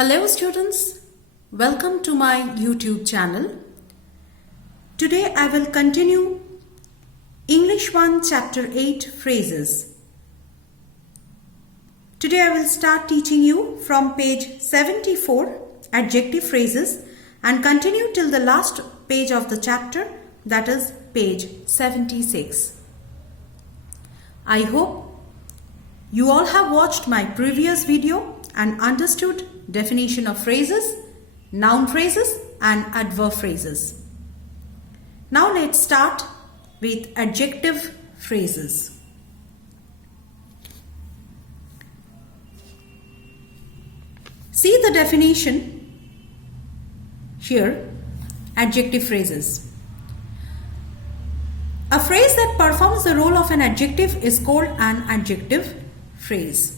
Hello students, welcome to my YouTube channel. Today I will continue English 1 Chapter 8 Phrases. Today I will start teaching you from page 74 adjective phrases and continue till the last page of the chapter, that is page 76. I hope you all have watched my previous video and understood definition of phrases, noun phrases and adverb phrases. Now let's start with adjective phrases. See the definition here, adjective phrases. A phrase that performs the role of an adjective is called an adjective phrase.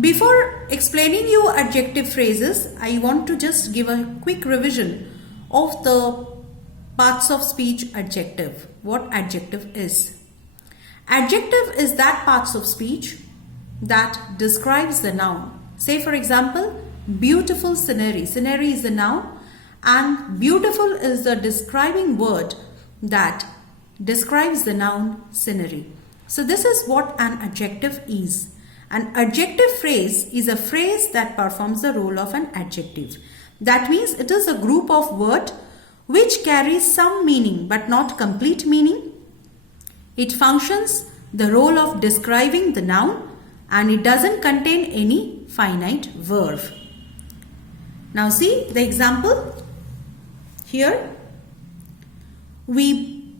Before explaining you adjective phrases, I want to just give a quick revision of the parts of speech adjective. What adjective is? Adjective is that parts of speech that describes the noun. Say for example, beautiful scenery. Scenery is the noun and beautiful is the describing word that describes the noun scenery. So this is what an adjective is. An adjective phrase is a phrase that performs the role of an adjective. That means it is a group of words which carries some meaning but not complete meaning. It functions the role of describing the noun and it doesn't contain any finite verb. Now see the example here. We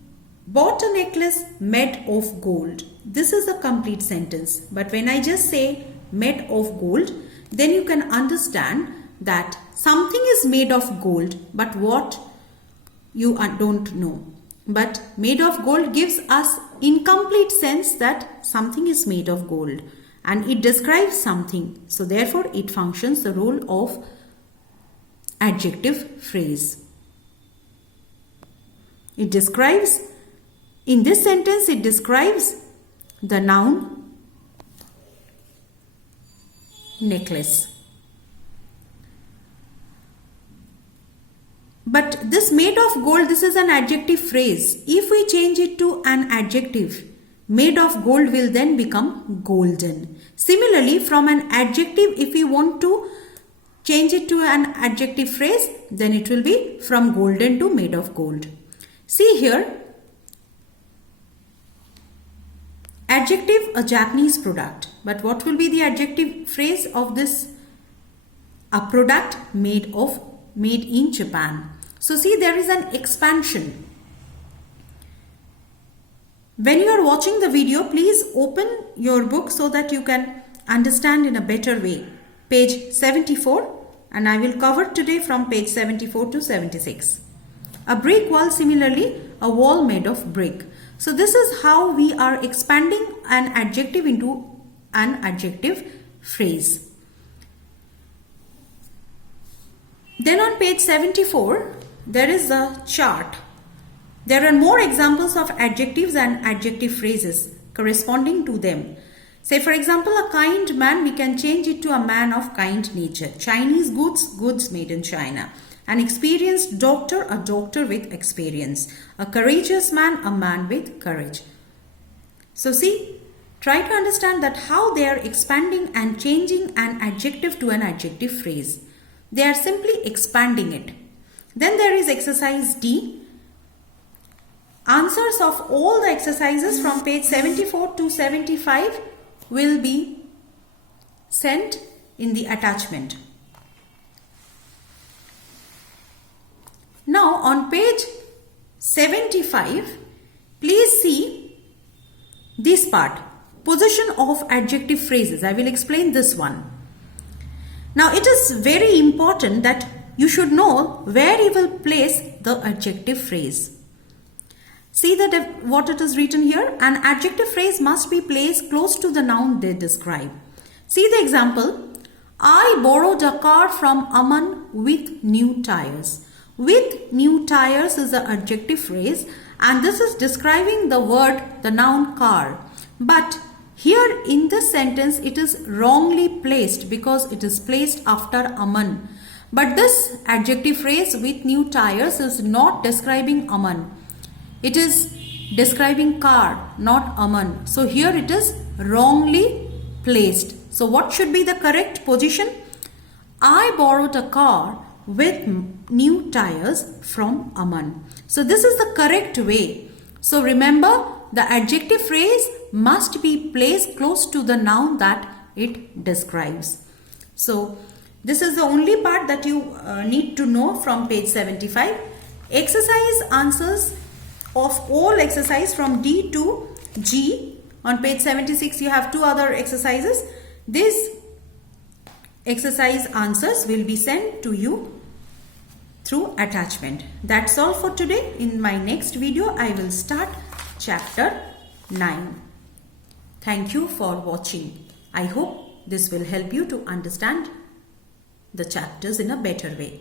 bought a necklace made of gold. This is a complete sentence, but when I just say made of gold, then you can understand that something is made of gold, but what you don't know. But made of gold gives us incomplete sense that something is made of gold and it describes something. So therefore it functions the role of adjective phrase. It describes, in this sentence it describes the noun necklace. But this made of gold, this is an adjective phrase. If we change it to an adjective, made of gold will then become golden. Similarly, from an adjective, if we want to change it to an adjective phrase, then it will be from golden to made of gold. See here, adjective, a Japanese product. But what will be the adjective phrase of this? A product made in Japan. So see, there is an expansion. When you are watching the video, please open your book so that you can understand in a better way. Page 74, and I will cover today from page 74 to 76. A brick wall, similarly, a wall made of brick. So this is how we are expanding an adjective into an adjective phrase. Then on page 74, there is a chart. There are more examples of adjectives and adjective phrases corresponding to them. Say for example, a kind man, we can change it to a man of kind nature. Chinese goods, goods made in China. An experienced doctor, a doctor with experience. A courageous man, a man with courage. So see, try to understand that how they are expanding and changing an adjective to an adjective phrase. They are simply expanding it. Then there is exercise D. Answers of all the exercises from page 74 to 75 will be sent in the attachment. Now on page 75, please see this part, position of adjective phrases. I will explain this one. Now it is very important that you should know where you will place the adjective phrase. See that what it is written here. An adjective phrase must be placed close to the noun they describe. See the example. I borrowed a car from Aman with new tires. With new tires is the adjective phrase and this is describing the word, the noun car. But Here in this sentence it is wrongly placed because it is placed after Aman. But this adjective phrase with new tires is not describing Aman. It is describing car, not Aman. So here it is wrongly placed. So what should be the correct position? I borrowed a car with new tires from Aman. So this is the correct way. So remember, the adjective phrase must be placed close to the noun that it describes. So this is the only part that you need to know from page 75. Exercise answers of all exercise from D to G. On page 76 you have two other exercises. These exercise answers will be sent to you through attachment. That's all for today. In my next video I will start chapter 9. Thank you for watching. I hope this will help you to understand the chapters in a better way.